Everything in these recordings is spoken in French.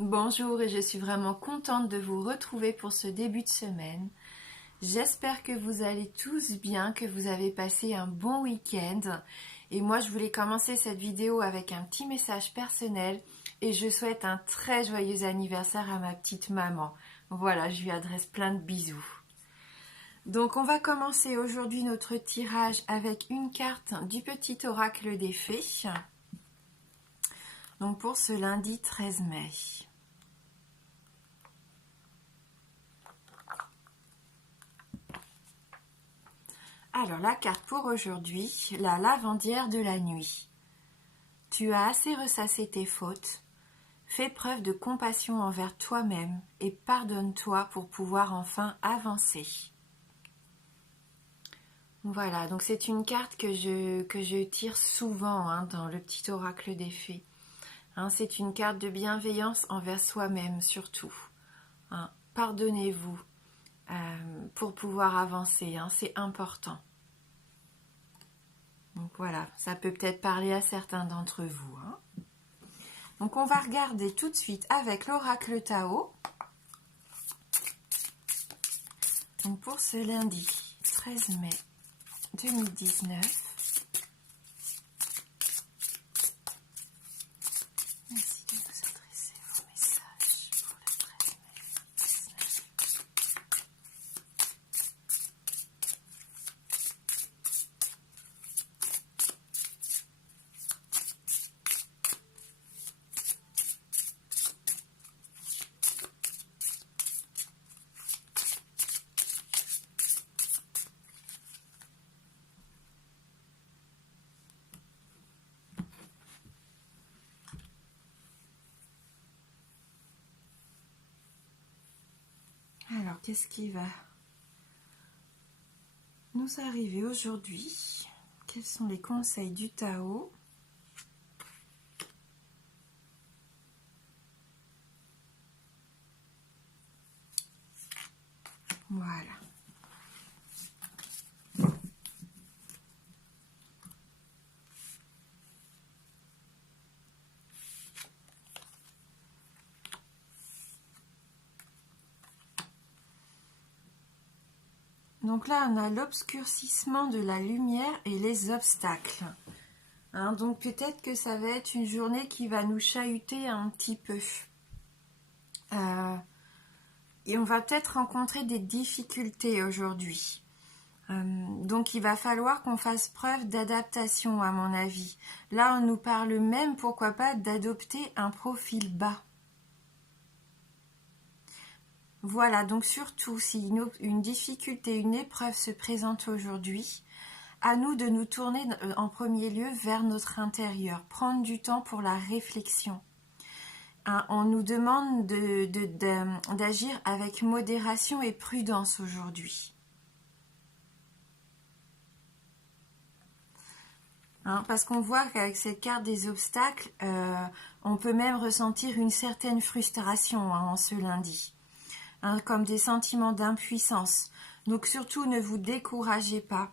Bonjour et je suis vraiment contente de vous retrouver pour ce début de semaine. J'espère que vous allez tous bien, que vous avez passé un bon week-end. Et moi, je voulais commencer cette vidéo avec un petit message personnel et je souhaite un très joyeux anniversaire à ma petite maman. Voilà, je lui adresse plein de bisous. Donc, on va commencer aujourd'hui notre tirage avec une carte du petit oracle des fées. Donc, pour ce lundi 13 mai. Alors, la carte pour aujourd'hui, la lavandière de la nuit. Tu as assez ressassé tes fautes. Fais preuve de compassion envers toi-même et pardonne-toi pour pouvoir enfin avancer. Voilà, donc c'est une carte que je tire souvent dans le petit oracle des fées. C'est une carte de bienveillance envers soi-même surtout. Pardonnez-vous pour pouvoir avancer, c'est important. Donc voilà, ça peut peut-être parler à certains d'entre vous. Donc on va regarder tout de suite avec l'oracle Tao. Donc pour ce lundi 13 mai 2019. Merci de nous adresser vos messages pour le 13 mai 2019. Alors, qu'est-ce qui va nous arriver aujourd'hui? Quels sont les conseils du Tao? Voilà. Donc là, on a l'obscurcissement de la lumière et les obstacles. Donc peut-être que ça va être une journée qui va nous chahuter un petit peu. Et on va peut-être rencontrer des difficultés aujourd'hui. Donc il va falloir qu'on fasse preuve d'adaptation à mon avis. Là, on nous parle même, pourquoi pas, d'adopter un profil bas. Voilà, donc surtout si une difficulté, une épreuve se présente aujourd'hui, à nous de nous tourner en premier lieu vers notre intérieur, prendre du temps pour la réflexion. On nous demande d'agir avec modération et prudence aujourd'hui. Parce qu'on voit qu'avec cette carte des obstacles, on peut même ressentir une certaine frustration en ce lundi. Comme des sentiments d'impuissance. Donc surtout, ne vous découragez pas.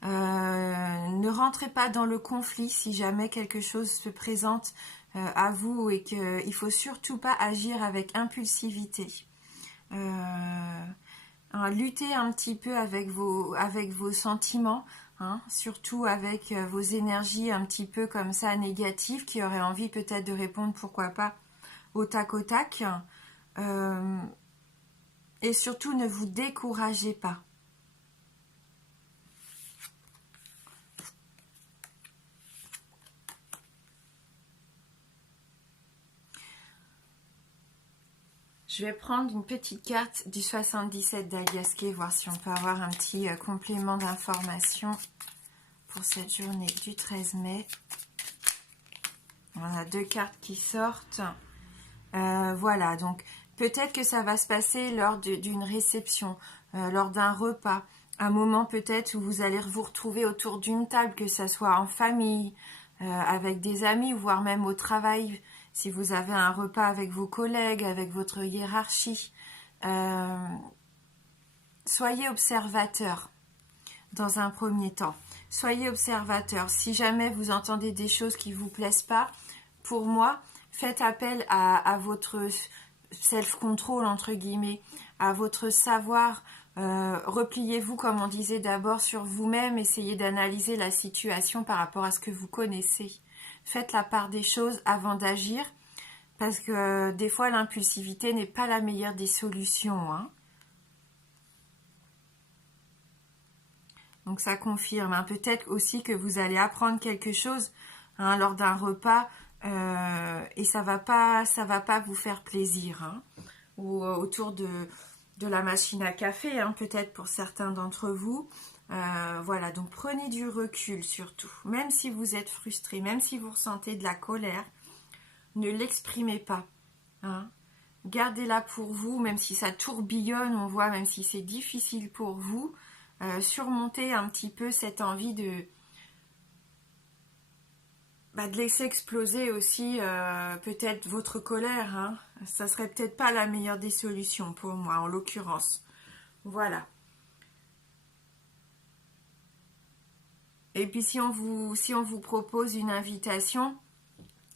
Ne rentrez pas dans le conflit si jamais quelque chose se présente à vous et qu'il ne faut surtout pas agir avec impulsivité. Luttez un petit peu avec vos sentiments, surtout avec vos énergies un petit peu comme ça négatives qui auraient envie peut-être de répondre, pourquoi pas, au tac au tac. Et surtout, ne vous découragez pas. Je vais prendre une petite carte du 77 d'Aliasqué, voir si on peut avoir un petit complément d'information pour cette journée du 13 mai. On a deux cartes qui sortent. Voilà, donc peut-être que ça va se passer lors d'une réception, lors d'un repas, un moment peut-être où vous allez vous retrouver autour d'une table, que ce soit en famille, avec des amis, voire même au travail, si vous avez un repas avec vos collègues, avec votre hiérarchie. Soyez observateur dans un premier temps. Soyez observateur. Si jamais vous entendez des choses qui ne vous plaisent pas, pour moi, Faites appel à votre self-control, entre guillemets, à votre savoir. Repliez-vous, comme on disait d'abord, sur vous-même. Essayez d'analyser la situation par rapport à ce que vous connaissez. Faites la part des choses avant d'agir, parce que des fois, l'impulsivité n'est pas la meilleure des solutions, hein. Donc ça confirme, hein. Peut-être aussi que vous allez apprendre quelque chose, hein, lors d'un repas, et ça va pas vous faire plaisir, hein. Ou autour de la machine à café, hein, peut-être pour certains d'entre vous. Voilà, donc prenez du recul surtout. Même si vous êtes frustré, même si vous ressentez de la colère, ne l'exprimez pas, hein. Gardez-la pour vous, même si ça tourbillonne, on voit, même si c'est difficile pour vous. Surmonter un petit peu cette envie de laisser exploser aussi peut-être votre colère, hein. Ça serait peut-être pas la meilleure des solutions pour moi en l'occurrence. Voilà. Et puis si on vous propose une invitation,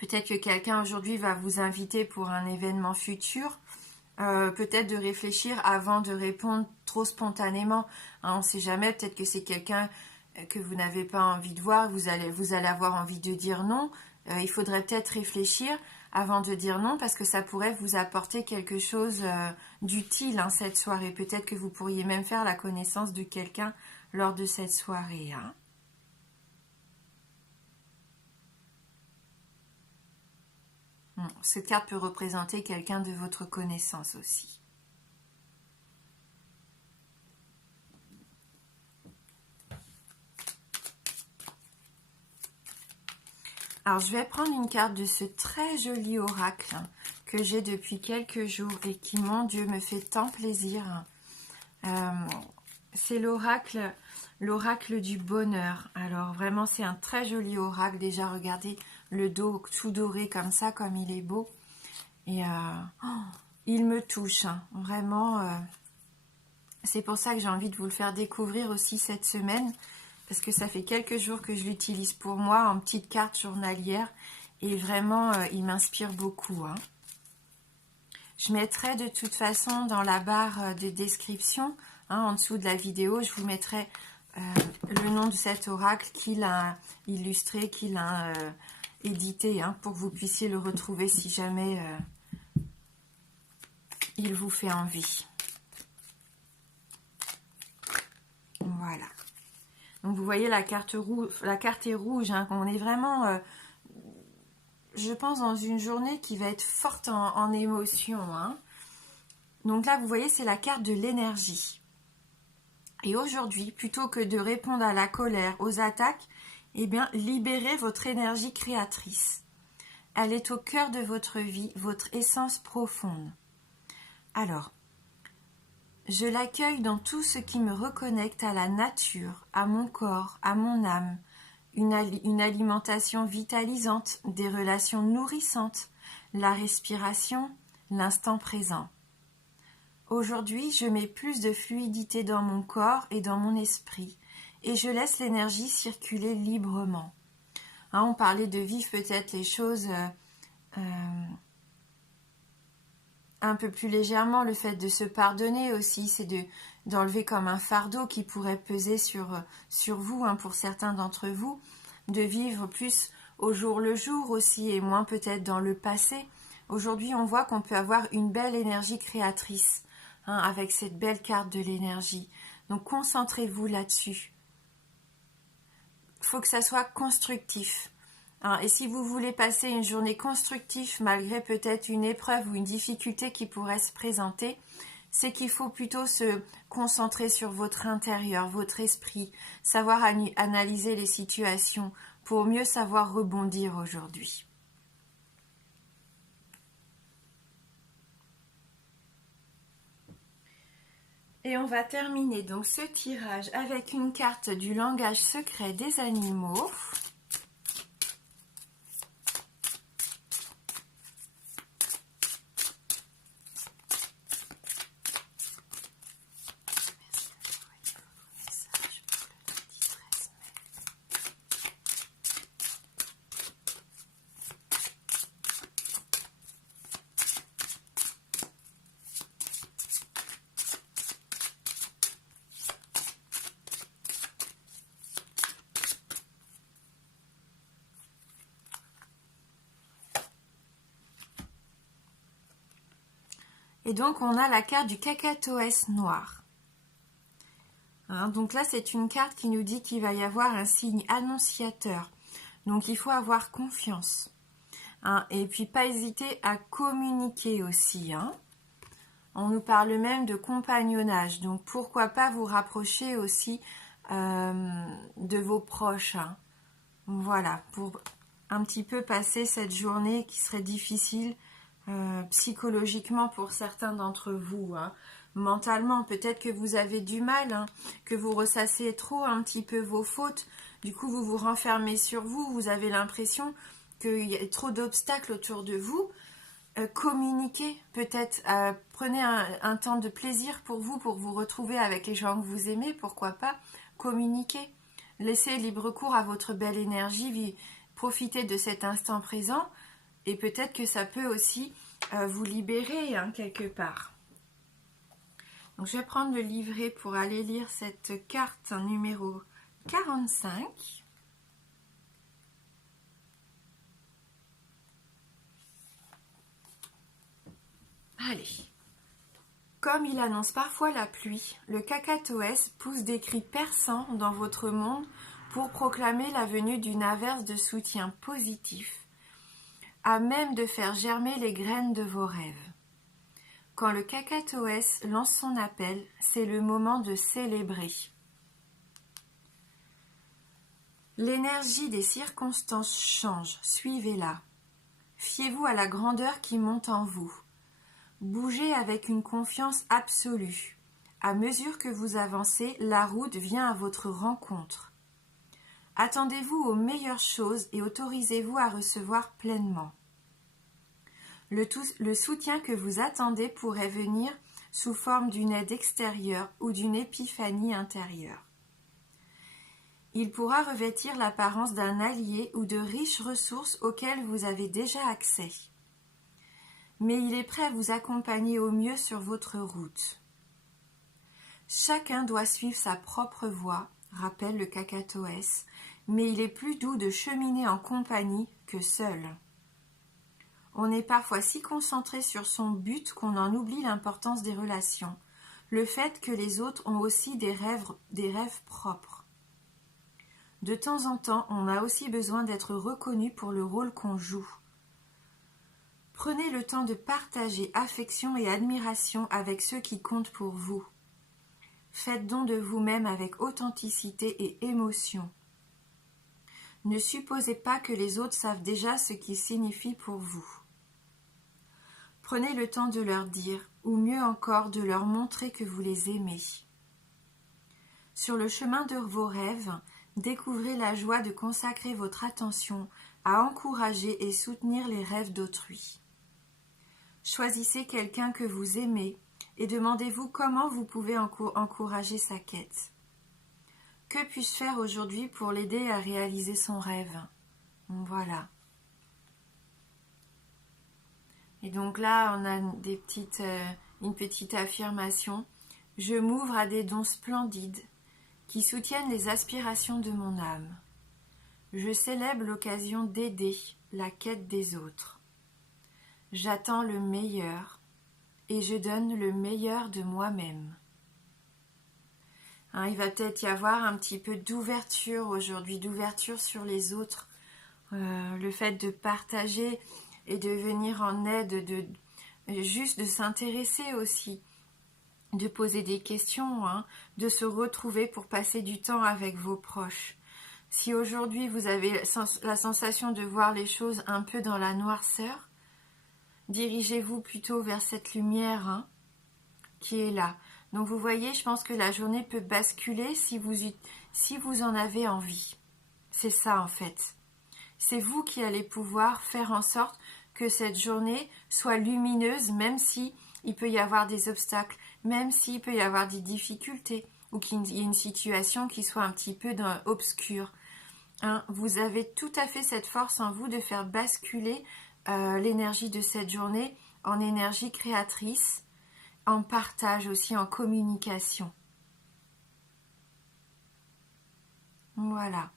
peut-être que quelqu'un aujourd'hui va vous inviter pour un événement futur. Peut-être de réfléchir avant de répondre trop spontanément, hein, on ne sait jamais, peut-être que c'est quelqu'un que vous n'avez pas envie de voir, vous allez avoir envie de dire non. Il faudrait peut-être réfléchir avant de dire non, parce que ça pourrait vous apporter quelque chose d'utile, hein, cette soirée. Peut-être que vous pourriez même faire la connaissance de quelqu'un lors de cette soirée, hein. Cette carte peut représenter quelqu'un de votre connaissance aussi. Alors, je vais prendre une carte de ce très joli oracle que j'ai depuis quelques jours et qui, mon Dieu, me fait tant plaisir. C'est l'oracle du bonheur. Alors, vraiment, c'est un très joli oracle. Déjà, regardez le dos tout doré comme ça, comme il est beau. Et il me touche, hein. Vraiment. C'est pour ça que j'ai envie de vous le faire découvrir aussi cette semaine, parce que ça fait quelques jours que je l'utilise pour moi en petite carte journalière, et vraiment, il m'inspire beaucoup, hein. Je mettrai de toute façon dans la barre de description, hein, en dessous de la vidéo, je vous mettrai le nom de cet oracle qu'il a illustré, qu'il a édité, hein, pour que vous puissiez le retrouver si jamais il vous fait envie. Voilà. Donc vous voyez la carte est rouge, hein. On est vraiment, je pense, dans une journée qui va être forte en émotion, hein. Donc là, vous voyez, c'est la carte de l'énergie. Et aujourd'hui, plutôt que de répondre à la colère, aux attaques, eh bien, libérez votre énergie créatrice. Elle est au cœur de votre vie, votre essence profonde. Alors, je l'accueille dans tout ce qui me reconnecte à la nature, à mon corps, à mon âme, une alimentation vitalisante, des relations nourrissantes, la respiration, l'instant présent. Aujourd'hui, je mets plus de fluidité dans mon corps et dans mon esprit, et je laisse l'énergie circuler librement. Hein, on parlait de vivre peut-être les choses un peu plus légèrement, le fait de se pardonner aussi, c'est d'enlever comme un fardeau qui pourrait peser sur vous, hein, pour certains d'entre vous, de vivre plus au jour le jour aussi et moins peut-être dans le passé. Aujourd'hui, on voit qu'on peut avoir une belle énergie créatrice, hein, avec cette belle carte de l'énergie. Donc concentrez-vous là-dessus. Il faut que ça soit constructif. Et si vous voulez passer une journée constructive malgré peut-être une épreuve ou une difficulté qui pourrait se présenter, c'est qu'il faut plutôt se concentrer sur votre intérieur, votre esprit, savoir analyser les situations pour mieux savoir rebondir aujourd'hui. Et on va terminer donc ce tirage avec une carte du langage secret des animaux. Et donc, on a la carte du Cacatoès noir. Hein, donc là, c'est une carte qui nous dit qu'il va y avoir un signe annonciateur. Donc, il faut avoir confiance. Hein, et puis, pas hésiter à communiquer aussi. Hein. On nous parle même de compagnonnage. Donc, pourquoi pas vous rapprocher aussi de vos proches. Hein. Voilà, pour un petit peu passer cette journée qui serait difficile psychologiquement pour certains d'entre vous. Hein. Mentalement, peut-être que vous avez du mal, hein, que vous ressassez trop un petit peu vos fautes. Du coup, vous vous renfermez sur vous. Vous avez l'impression qu'il y a trop d'obstacles autour de vous. Communiquez, peut-être. Prenez un temps de plaisir pour vous retrouver avec les gens que vous aimez. Pourquoi pas communiquer. Laissez libre cours à votre belle énergie. Profitez de cet instant présent. Et peut-être que ça peut aussi vous libérer hein, quelque part. Donc je vais prendre le livret pour aller lire cette carte numéro 45. Allez. Comme il annonce parfois la pluie, le Cacatoès pousse des cris perçants dans votre monde pour proclamer la venue d'une averse de soutien positif, à même de faire germer les graines de vos rêves. Quand le Cacatoès lance son appel, c'est le moment de célébrer. L'énergie des circonstances change, suivez-la. Fiez-vous à la grandeur qui monte en vous. Bougez avec une confiance absolue. À mesure que vous avancez, la route vient à votre rencontre. Attendez-vous aux meilleures choses et autorisez-vous à recevoir pleinement. Le soutien que vous attendez pourrait venir sous forme d'une aide extérieure ou d'une épiphanie intérieure. Il pourra revêtir l'apparence d'un allié ou de riches ressources auxquelles vous avez déjà accès. Mais il est prêt à vous accompagner au mieux sur votre route. Chacun doit suivre sa propre voie, rappelle le Cacatoès, mais il est plus doux de cheminer en compagnie que seul. On est parfois si concentré sur son but qu'on en oublie l'importance des relations, le fait que les autres ont aussi des rêves propres. De temps en temps, on a aussi besoin d'être reconnu pour le rôle qu'on joue. Prenez le temps de partager affection et admiration avec ceux qui comptent pour vous. Faites don de vous-même avec authenticité et émotion. Ne supposez pas que les autres savent déjà ce qu'il signifie pour vous. Prenez le temps de leur dire, ou mieux encore de leur montrer que vous les aimez. Sur le chemin de vos rêves, découvrez la joie de consacrer votre attention à encourager et soutenir les rêves d'autrui. Choisissez quelqu'un que vous aimez et demandez-vous comment vous pouvez encourager sa quête. Que puis-je faire aujourd'hui pour l'aider à réaliser son rêve? Voilà. Et donc là, on a une petite affirmation. Je m'ouvre à des dons splendides qui soutiennent les aspirations de mon âme. Je célèbre l'occasion d'aider la quête des autres. J'attends le meilleur et je donne le meilleur de moi-même. Hein, il va peut-être y avoir un petit peu d'ouverture aujourd'hui, d'ouverture sur les autres. Le fait de partager et de venir en aide, juste de s'intéresser aussi, de poser des questions, hein, de se retrouver pour passer du temps avec vos proches. Si aujourd'hui vous avez la sensation de voir les choses un peu dans la noirceur, dirigez-vous plutôt vers cette lumière hein, qui est là. Donc vous voyez, je pense que la journée peut basculer si vous en avez envie. C'est ça en fait. C'est vous qui allez pouvoir faire en sorte que cette journée soit lumineuse, même si il peut y avoir des obstacles, même s'il peut y avoir des difficultés, ou qu'il y ait une situation qui soit un petit peu obscure. Hein, vous avez tout à fait cette force en vous de faire basculer l'énergie de cette journée en énergie créatrice, en partage aussi, en communication. Voilà.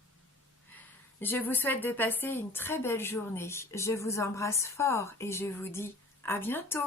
Je vous souhaite de passer une très belle journée. Je vous embrasse fort et je vous dis à bientôt.